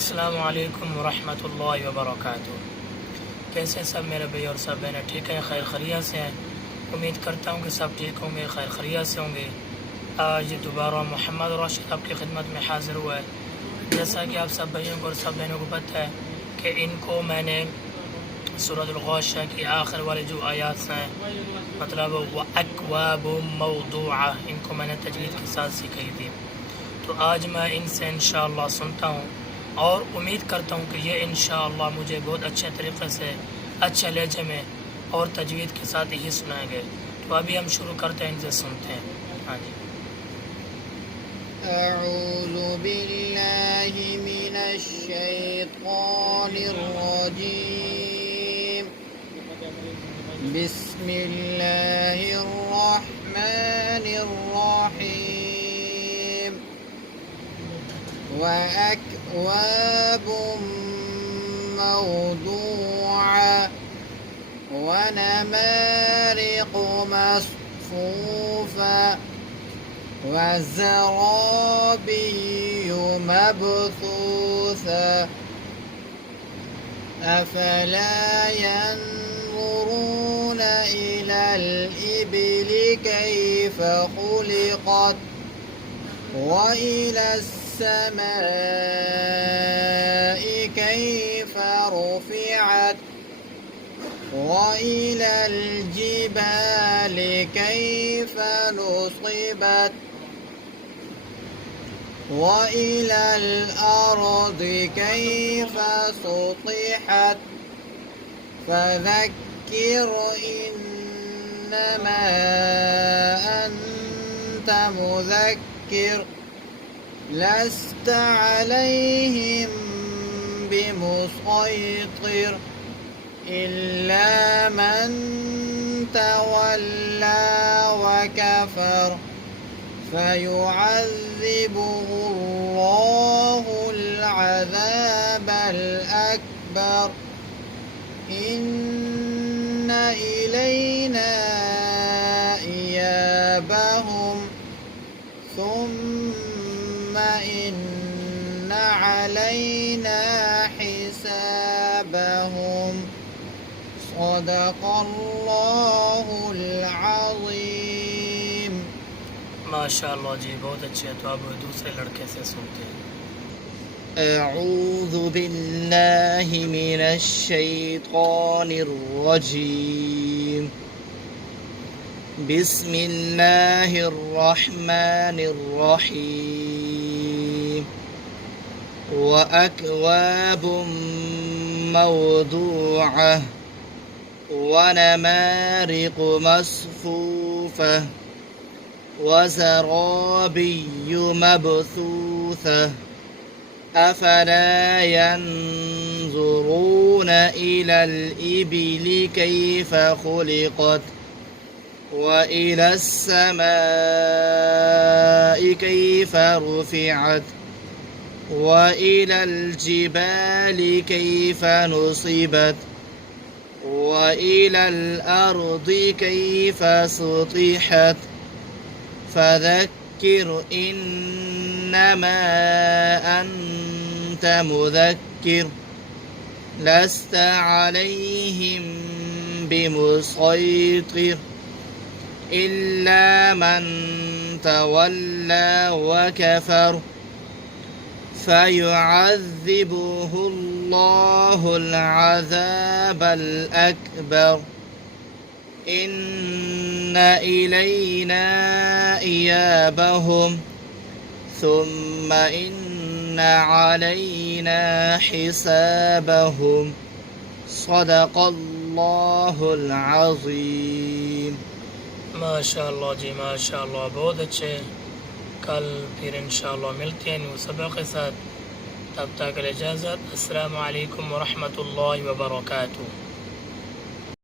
अस्सलामु अलैकुम वरहमतुल्लाहि वबरकातुहू। कैसे सब मेरे भाई और सब बहनें ठीक हैं, खैर खैरियत से हैं। उम्मीद करता हूँ कि सब ठीक होंगे, खैर खैरियत से होंगे। आज दोबारा मोहम्मद राशिद आपकी खिदमत में हाज़िर हुआ है। जैसा कि आप सब भाइयों को और सब बहनों को पता है कि इनको मैंने सूरह गाशिया की आखिर वाली जो आयात हैं, मतलब व अक्वाबुम मौदूआ, इनको मैंने तजवीद के साथ सिखाई थी। तो आज मैं इनसे इंशाअल्लाह सुनता हूँ और उम्मीद करता हूँ कि ये इंशाअल्लाह मुझे बहुत अच्छे तरीक़े से, अच्छे लहजे में और तजवीद के साथ ही सुनाएंगे। तो अभी हम शुरू करते हैं, इनसे सुनते हैं। हाँ जी। अऊज़ु बिल्लाहि मिनश शैतानिर रजीम। बिस्मिल्लाहिर रहमानिर रहीम। व अक्वाबुम मौदूआ व नमारिक़ु मस्फ़ूफ़ा वज़राबिय्यु मबथूथा अफला यंज़ुरून इलल इबिलि कैफ़ खुलिक़त व इलस समाइ कैफ़ रुफ़िअत व इलल जिबालि कैफ़ नुसिबत وإلى الأرض كيف سطحت فذكر إنما أنت مذكر لست عليهم بمسيطر إلا من تولى وكفر فيعذبه الله العذاب الأكبر إن إلينا إيابهم ثم إن علينا حسابهم صدق الله العظيم। माशाअल्लाह जी, बहुत अच्छे। तो अब दूसरे लड़के से सुनते हैं। أعوذ بالله من الشيطان الرجيم بسم الله الرحمن الرحيم وأكواب موضوعة ونمارق مصفوفة وزرابي مبثوثة أفلا ينظرون إلى الإبل كيف خلقت وإلى السماء كيف رفعت وإلى الجبال كيف نصبت وإلى الأرض كيف سطحت فذكر إنما أنت مذكر لست عليهم بمسيطر إلا من تولى وكفر فيعذبه الله العذاب الأكبر إن إلينا إيابهم ثم إن علينا حسابهم صدق الله العظيم। माशाअल्लाह जी, माशाअल्लाह, बहुत अच्छे। कल फिर इंशाअल्लाह मिलते हैं न्यू सबक के साथ। तब तक के लिए इजाज़त। अस्सलामु अलैकुम वरहमतुल्लाहि वबरकातुहू।